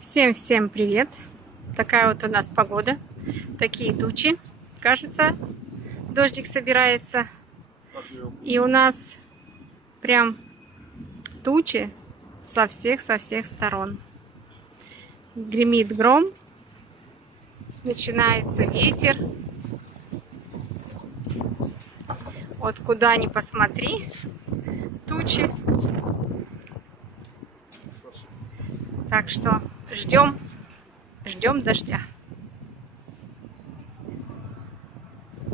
Всем привет! Такая вот у нас погода, такие тучи. Кажется, дождик собирается. И у нас прям тучи со всех сторон. Гремит гром, начинается ветер. Вот куда ни посмотри, тучи. Так что ждем дождя.